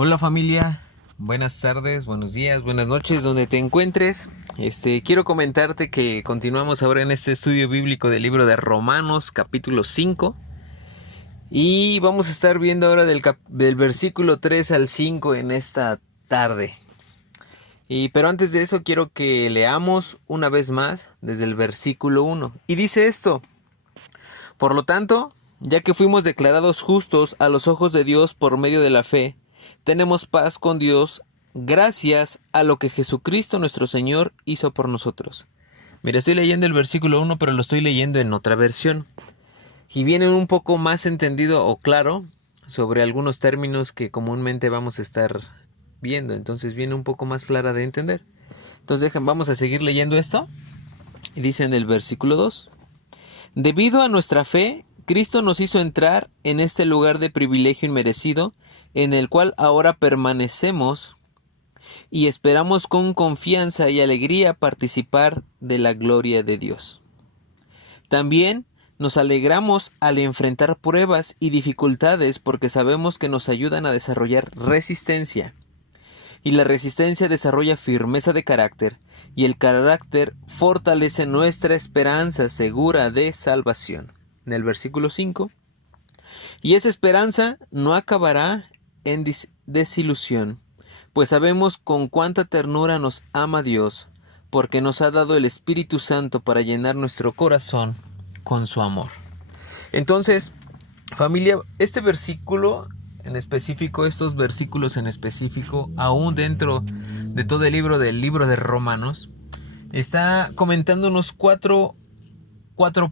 Hola familia, buenas tardes, buenos días, buenas noches, donde te encuentres. Quiero comentarte que continuamos ahora en este estudio bíblico del libro de Romanos, capítulo 5. Y vamos a estar viendo ahora del versículo 3 al 5 en esta tarde. Pero antes de eso quiero que leamos una vez más desde el versículo 1. Y dice esto: Por lo tanto, ya que fuimos declarados justos a los ojos de Dios por medio de la fe, tenemos paz con Dios gracias a lo que Jesucristo nuestro Señor hizo por nosotros. Mira, estoy leyendo el versículo 1, pero lo estoy leyendo en otra versión. Y viene un poco más entendido o claro sobre algunos términos que comúnmente vamos a estar viendo. Entonces viene un poco más clara de entender. Entonces vamos a seguir leyendo esto. Y dice en el versículo 2. Debido a nuestra fe, Cristo nos hizo entrar en este lugar de privilegio inmerecido, en el cual ahora permanecemos y esperamos con confianza y alegría participar de la gloria de Dios. También nos alegramos al enfrentar pruebas y dificultades porque sabemos que nos ayudan a desarrollar resistencia. Y la resistencia desarrolla firmeza de carácter, y el carácter fortalece nuestra esperanza segura de salvación. En el versículo 5. Y esa esperanza no acabará en desilusión, pues sabemos con cuánta ternura nos ama Dios, porque nos ha dado el Espíritu Santo para llenar nuestro corazón con su amor. Entonces, familia, este versículo en específico, estos versículos en específico, aún dentro de todo el libro de Romanos, está comentándonos cuatro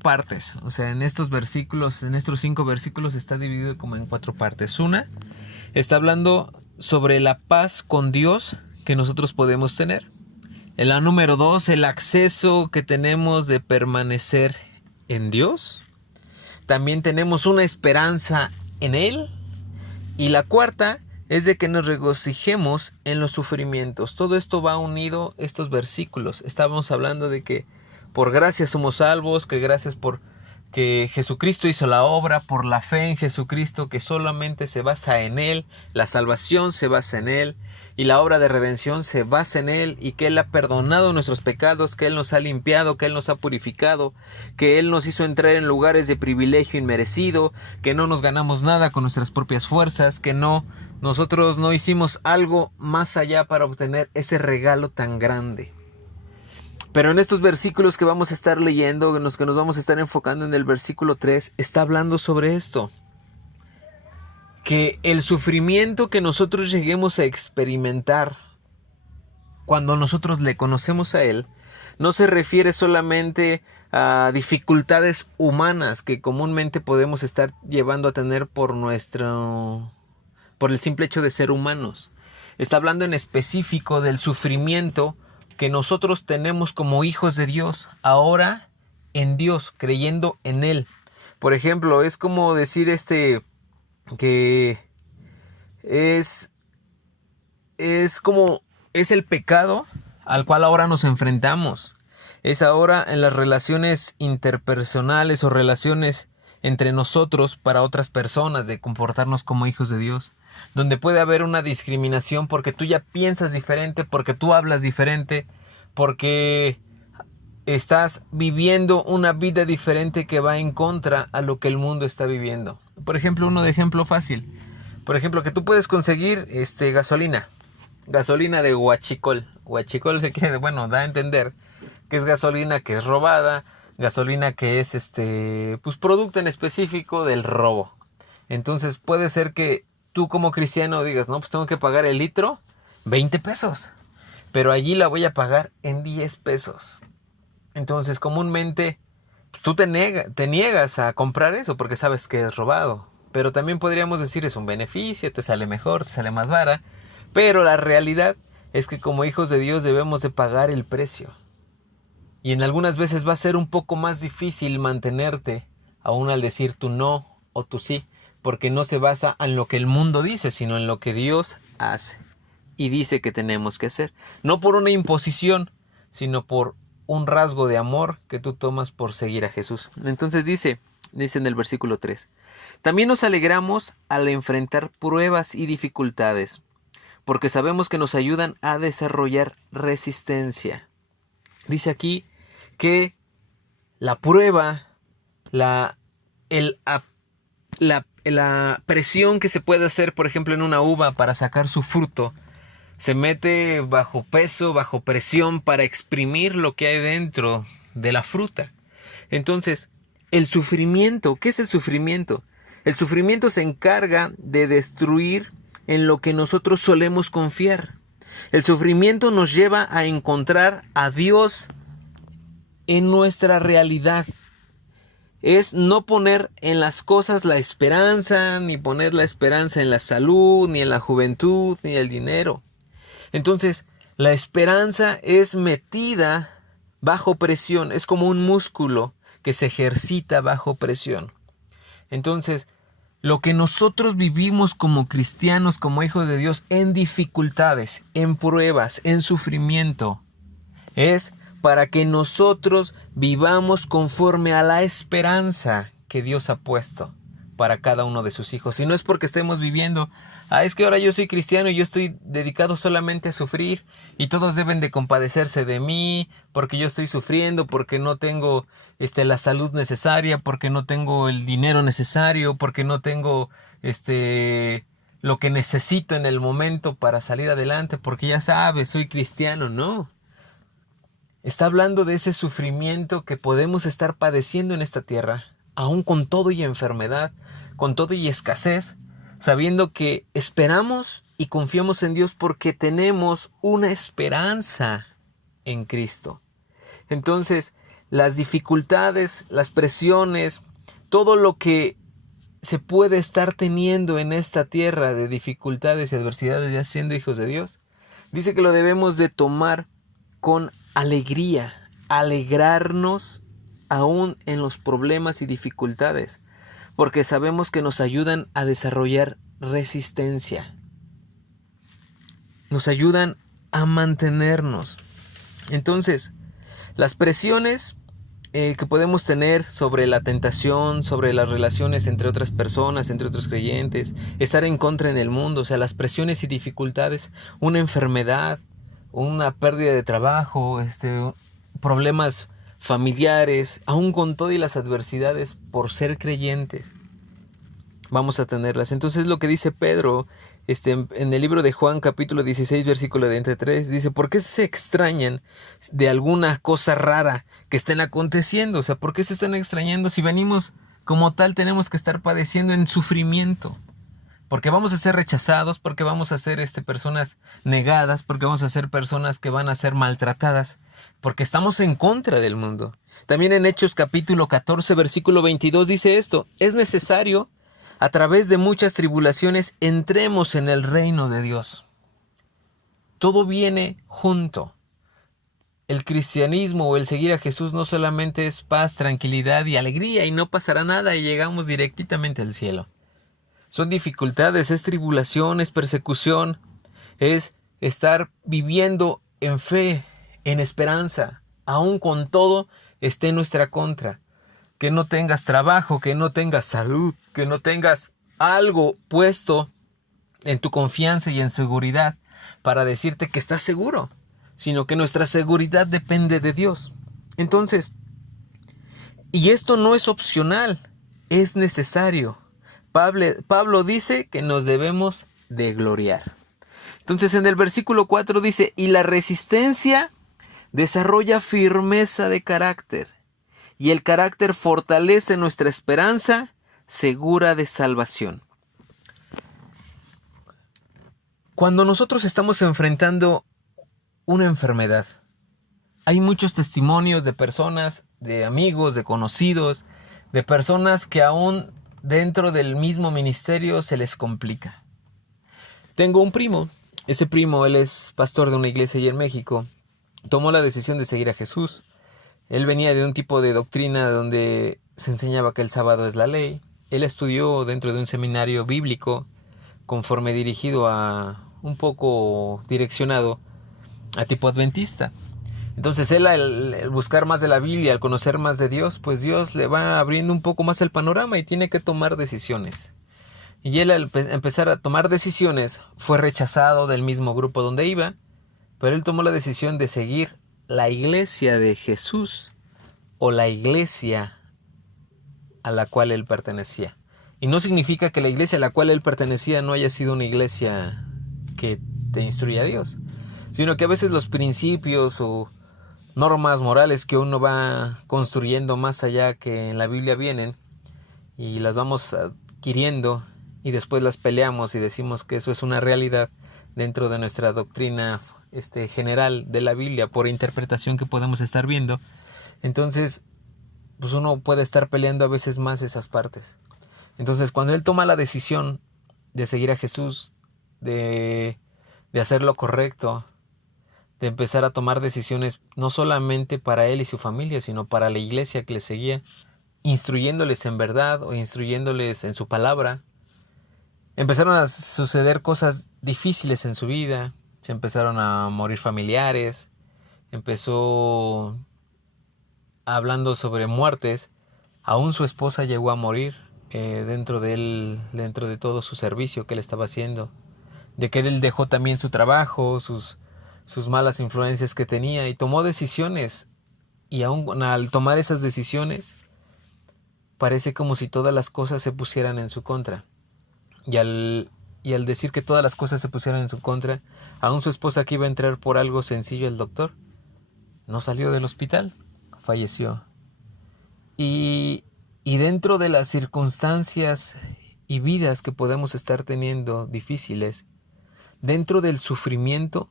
partes. O sea, en estos versículos, en estos 5 versículos está dividido como en 4 partes. Una, está hablando sobre la paz con Dios que nosotros podemos tener. En la número 2, el acceso que tenemos de permanecer en Dios. También tenemos una esperanza en Él. Y la cuarta es de que nos regocijemos en los sufrimientos. Todo esto va unido, estos versículos. Estábamos hablando de que por gracia somos salvos, que gracias por que Jesucristo hizo la obra, por la fe en Jesucristo, que solamente se basa en Él, la salvación se basa en Él, y la obra de redención se basa en Él, y que Él ha perdonado nuestros pecados, que Él nos ha limpiado, que Él nos ha purificado, que Él nos hizo entrar en lugares de privilegio inmerecido, que no nos ganamos nada con nuestras propias fuerzas, que nosotros no hicimos algo más allá para obtener ese regalo tan grande. Pero en estos versículos que vamos a estar leyendo, en los que nos vamos a estar enfocando en el versículo 3, está hablando sobre esto. Que el sufrimiento que nosotros lleguemos a experimentar cuando nosotros le conocemos a Él, no se refiere solamente a dificultades humanas que comúnmente podemos estar llevando a tener por el simple hecho de ser humanos. Está hablando en específico del sufrimiento que nosotros tenemos como hijos de Dios, ahora en Dios, creyendo en Él. Por ejemplo, es como decir que es el pecado al cual ahora nos enfrentamos. Es ahora en las relaciones interpersonales o relaciones entre nosotros para otras personas de comportarnos como hijos de Dios, donde puede haber una discriminación porque tú ya piensas diferente, porque tú hablas diferente, porque estás viviendo una vida diferente que va en contra a lo que el mundo está viviendo. Por ejemplo, uno de ejemplo fácil. Por ejemplo, que tú puedes conseguir gasolina de huachicol. Huachicol da a entender que es gasolina que es robada, gasolina que es producto en específico del robo. Entonces puede ser que tú como cristiano digas, no, pues tengo que pagar el litro 20 pesos. Pero allí la voy a pagar en 10 pesos. Entonces comúnmente tú te niegas a comprar eso porque sabes que es robado. Pero también podríamos decir es un beneficio, te sale mejor, te sale más vara. Pero la realidad es que como hijos de Dios debemos de pagar el precio. Y en algunas veces va a ser un poco más difícil mantenerte aún al decir tu no o tu sí. Porque no se basa en lo que el mundo dice, sino en lo que Dios hace y dice que tenemos que hacer. No por una imposición, sino por un rasgo de amor que tú tomas por seguir a Jesús. Entonces dice en el versículo 3, también nos alegramos al enfrentar pruebas y dificultades, porque sabemos que nos ayudan a desarrollar resistencia. Dice aquí que la prueba, la presión que se puede hacer, por ejemplo, en una uva para sacar su fruto, se mete bajo peso, bajo presión para exprimir lo que hay dentro de la fruta. Entonces, el sufrimiento, ¿qué es el sufrimiento? El sufrimiento se encarga de destruir en lo que nosotros solemos confiar. El sufrimiento nos lleva a encontrar a Dios en nuestra realidad. Es no poner en las cosas la esperanza, ni poner la esperanza en la salud, ni en la juventud, ni el dinero. Entonces, la esperanza es metida bajo presión, es como un músculo que se ejercita bajo presión. Entonces, lo que nosotros vivimos como cristianos, como hijos de Dios, en dificultades, en pruebas, en sufrimiento, es para que nosotros vivamos conforme a la esperanza que Dios ha puesto para cada uno de sus hijos. Y no es porque estemos viviendo, es que ahora yo soy cristiano y yo estoy dedicado solamente a sufrir y todos deben de compadecerse de mí porque yo estoy sufriendo, porque no tengo la salud necesaria, porque no tengo el dinero necesario, porque no tengo lo que necesito en el momento para salir adelante, porque ya sabes, soy cristiano. No. Está hablando de ese sufrimiento que podemos estar padeciendo en esta tierra, aún con todo y enfermedad, con todo y escasez, sabiendo que esperamos y confiamos en Dios porque tenemos una esperanza en Cristo. Entonces, las dificultades, las presiones, todo lo que se puede estar teniendo en esta tierra de dificultades y adversidades ya siendo hijos de Dios, dice que lo debemos de tomar con alegría, alegrarnos aún en los problemas y dificultades, porque sabemos que nos ayudan a desarrollar resistencia, nos ayudan a mantenernos. Entonces, las presiones que podemos tener sobre la tentación, sobre las relaciones entre otras personas, entre otros creyentes, estar en contra en el mundo, o sea, las presiones y dificultades, una enfermedad, una pérdida de trabajo, problemas familiares, aún con todo y las adversidades por ser creyentes, vamos a tenerlas. Entonces lo que dice Pedro en el libro de Juan capítulo 16 versículo 23, dice: ¿por qué se extrañan de alguna cosa rara que estén aconteciendo? O sea, ¿por qué se están extrañando si venimos como tal tenemos que estar padeciendo en sufrimiento? Porque vamos a ser rechazados, porque vamos a ser personas negadas, porque vamos a ser personas que van a ser maltratadas, porque estamos en contra del mundo. También en Hechos capítulo 14 versículo 22 dice esto: es necesario a través de muchas tribulaciones entremos en el reino de Dios. Todo viene junto. El cristianismo o el seguir a Jesús no solamente es paz, tranquilidad y alegría y no pasará nada y llegamos directamente al cielo. Son dificultades, es tribulación, es persecución, es estar viviendo en fe, en esperanza, aún con todo esté en nuestra contra. Que no tengas trabajo, que no tengas salud, que no tengas algo puesto en tu confianza y en seguridad para decirte que estás seguro, sino que nuestra seguridad depende de Dios. Entonces, y esto no es opcional, es necesario. Pablo dice que nos debemos de gloriar. Entonces en el versículo 4 dice: y la resistencia desarrolla firmeza de carácter, y el carácter fortalece nuestra esperanza segura de salvación. Cuando nosotros estamos enfrentando una enfermedad, hay muchos testimonios de personas, de amigos, de conocidos, de personas que aún dentro del mismo ministerio se les complica. Tengo un primo, ese primo, él es pastor de una iglesia allí en México, tomó la decisión de seguir a Jesús. Él venía de un tipo de doctrina donde se enseñaba que el sábado es la ley. Él estudió dentro de un seminario bíblico conforme dirigido un poco direccionado a tipo adventista. Entonces él al buscar más de la Biblia, al conocer más de Dios, pues Dios le va abriendo un poco más el panorama y tiene que tomar decisiones. Y él al empezar a tomar decisiones fue rechazado del mismo grupo donde iba, pero él tomó la decisión de seguir la iglesia de Jesús o la iglesia a la cual él pertenecía. Y no significa que la iglesia a la cual él pertenecía no haya sido una iglesia que te instruya a Dios, sino que a veces los principios o normas morales que uno va construyendo más allá que en la Biblia vienen y las vamos adquiriendo y después las peleamos y decimos que eso es una realidad dentro de nuestra doctrina general de la Biblia por interpretación que podemos estar viendo. Entonces, pues uno puede estar peleando a veces más esas partes. Entonces, cuando él toma la decisión de seguir a Jesús, de hacer lo correcto, de empezar a tomar decisiones no solamente para él y su familia, sino para la iglesia que le seguía, instruyéndoles en verdad o instruyéndoles en su palabra, empezaron a suceder cosas difíciles en su vida, se empezaron a morir familiares, empezó hablando sobre muertes, aún su esposa llegó a morir dentro de todo su servicio que él estaba haciendo, de que él dejó también su trabajo, sus malas influencias que tenía y tomó decisiones, y aún al tomar esas decisiones parece como si todas las cosas se pusieran en su contra, y al decir que todas las cosas se pusieran en su contra, aún su esposa, que iba a entrar por algo sencillo al doctor, no salió del hospital, falleció. Y dentro de las circunstancias y vidas que podemos estar teniendo difíciles, dentro del sufrimiento,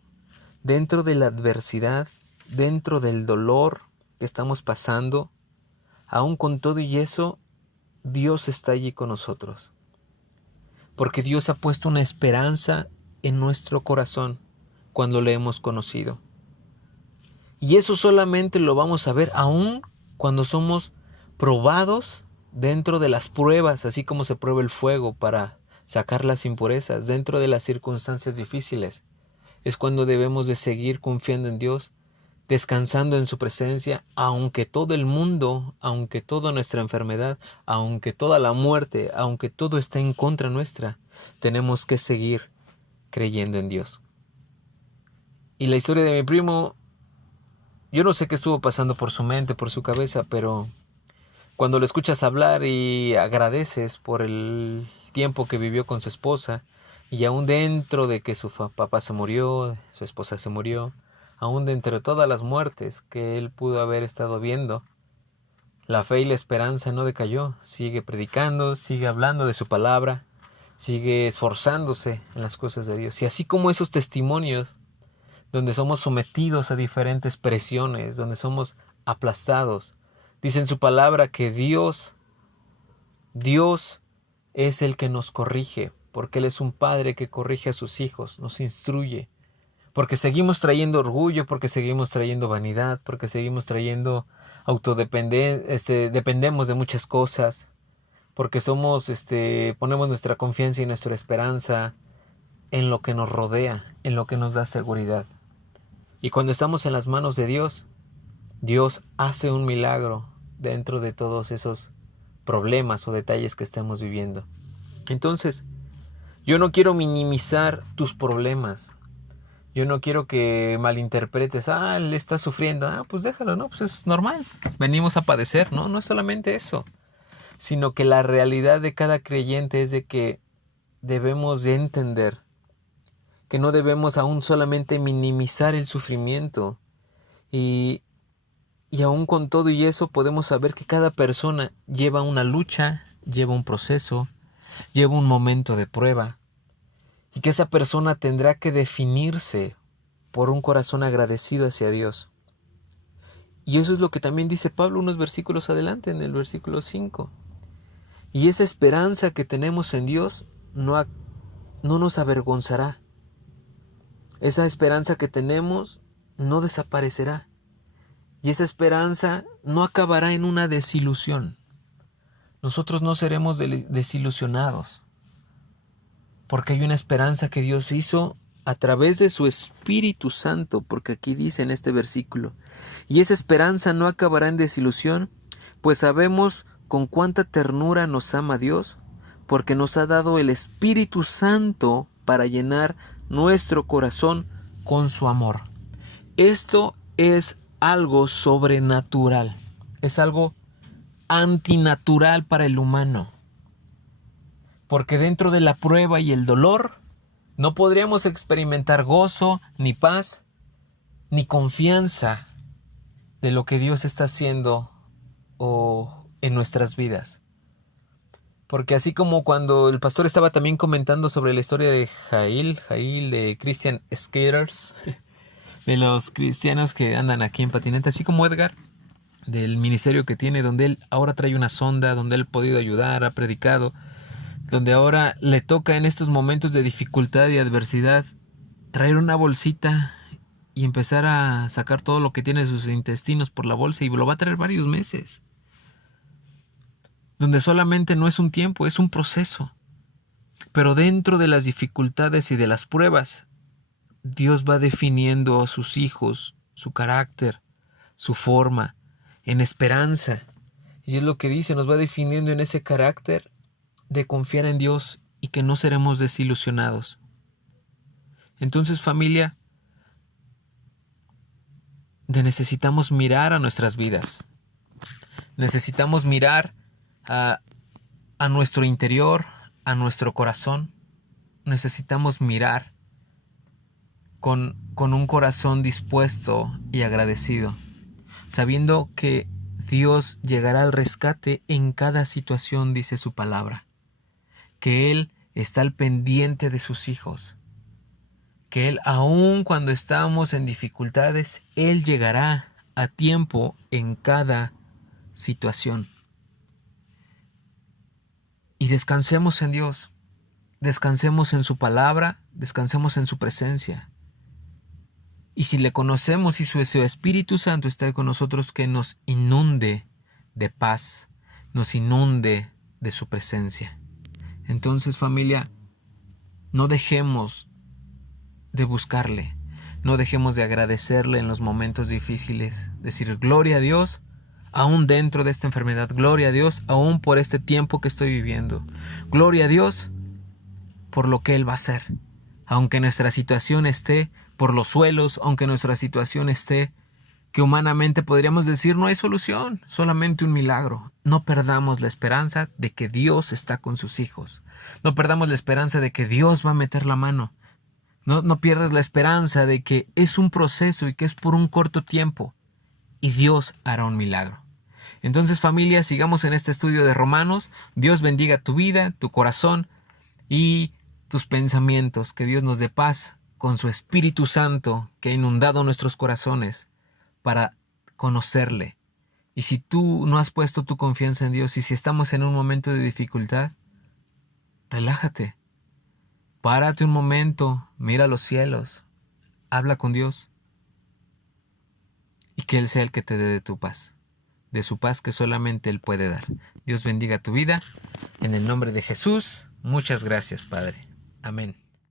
dentro de la adversidad, dentro del dolor que estamos pasando, aún con todo y eso, Dios está allí con nosotros. Porque Dios ha puesto una esperanza en nuestro corazón cuando le hemos conocido. Y eso solamente lo vamos a ver aún cuando somos probados dentro de las pruebas, así como se prueba el fuego para sacar las impurezas, dentro de las circunstancias difíciles. Es cuando debemos de seguir confiando en Dios, descansando en su presencia, aunque todo el mundo, aunque toda nuestra enfermedad, aunque toda la muerte, aunque todo esté en contra nuestra, tenemos que seguir creyendo en Dios. Y la historia de mi primo, yo no sé qué estuvo pasando por su mente, por su cabeza, pero cuando lo escuchas hablar y agradeces por el tiempo que vivió con su esposa, y aún dentro de que su papá se murió, su esposa se murió, aún dentro de todas las muertes que él pudo haber estado viendo, la fe y la esperanza no decayó. Sigue predicando, sigue hablando de su palabra, sigue esforzándose en las cosas de Dios. Y así como esos testimonios donde somos sometidos a diferentes presiones, donde somos aplastados, dice en su palabra que Dios es el que nos corrige, porque Él es un padre que corrige a sus hijos, nos instruye, porque seguimos trayendo orgullo, porque seguimos trayendo vanidad, porque seguimos trayendo dependemos de muchas cosas, porque ponemos nuestra confianza y nuestra esperanza en lo que nos rodea, en lo que nos da seguridad. Y cuando estamos en las manos de Dios, Dios hace un milagro dentro de todos esos problemas o detalles que estemos viviendo. Entonces, yo no quiero minimizar tus problemas. Yo no quiero que malinterpretes, él está sufriendo, pues déjalo, ¿no? Pues es normal, venimos a padecer, ¿no? No es solamente eso, sino que la realidad de cada creyente es de que debemos de entender que no debemos aún solamente minimizar el sufrimiento, y aún con todo y eso podemos saber que cada persona lleva una lucha, lleva un proceso, lleva un momento de prueba, y que esa persona tendrá que definirse por un corazón agradecido hacia Dios. Y eso es lo que también dice Pablo unos versículos adelante, en el versículo 5. Y esa esperanza que tenemos en Dios no nos avergonzará. Esa esperanza que tenemos no desaparecerá. Y esa esperanza no acabará en una desilusión. Nosotros no seremos desilusionados, porque hay una esperanza que Dios hizo a través de su Espíritu Santo, porque aquí dice en este versículo, y esa esperanza no acabará en desilusión, pues sabemos con cuánta ternura nos ama Dios, porque nos ha dado el Espíritu Santo para llenar nuestro corazón con su amor. Esto es algo sobrenatural, es algo antinatural para el humano, porque dentro de la prueba y el dolor no podríamos experimentar gozo, ni paz, ni confianza de lo que Dios está haciendo en nuestras vidas. Porque así como cuando el pastor estaba también comentando sobre la historia de Jail de Christian Skaters, de los cristianos que andan aquí en patineta, así como Edgar, del ministerio que tiene, donde él ahora trae una sonda, donde él ha podido ayudar, ha predicado, donde ahora le toca en estos momentos de dificultad y adversidad traer una bolsita y empezar a sacar todo lo que tiene en sus intestinos por la bolsa, y lo va a traer varios meses. Donde solamente no es un tiempo, es un proceso. Pero dentro de las dificultades y de las pruebas, Dios va definiendo a sus hijos, su carácter, su forma, en esperanza. Y es lo que dice, nos va definiendo en ese carácter de confiar en Dios y que no seremos desilusionados. Entonces, familia, necesitamos mirar a nuestras vidas. Necesitamos mirar a nuestro interior, a nuestro corazón. Necesitamos mirar con un corazón dispuesto y agradecido, sabiendo que Dios llegará al rescate en cada situación, dice su palabra, que Él está al pendiente de sus hijos, que Él, aun cuando estamos en dificultades, Él llegará a tiempo en cada situación. Y descansemos en Dios, descansemos en su palabra, descansemos en su presencia. Y si le conocemos y su Espíritu Santo está con nosotros, que nos inunde de paz, nos inunde de su presencia. Entonces, familia, no dejemos de buscarle, no dejemos de agradecerle en los momentos difíciles, decir gloria a Dios, aún dentro de esta enfermedad, gloria a Dios, aún por este tiempo que estoy viviendo, gloria a Dios por lo que Él va a hacer, aunque nuestra situación esté por los suelos, aunque nuestra situación esté que humanamente podríamos decir no hay solución, solamente un milagro. No perdamos la esperanza de que Dios está con sus hijos, no perdamos la esperanza de que Dios va a meter la mano. No pierdas la esperanza de que es un proceso y que es por un corto tiempo y Dios hará un milagro. Entonces, familia, sigamos en este estudio de Romanos. Dios bendiga tu vida, tu corazón y tus pensamientos. Que Dios nos dé paz con su Espíritu Santo que ha inundado nuestros corazones para conocerle. Y si tú no has puesto tu confianza en Dios y si estamos en un momento de dificultad, relájate. Párate un momento, mira los cielos, habla con Dios y que Él sea el que te dé de tu paz, de su paz que solamente Él puede dar. Dios bendiga tu vida, en el nombre de Jesús. Muchas gracias, Padre. Amén.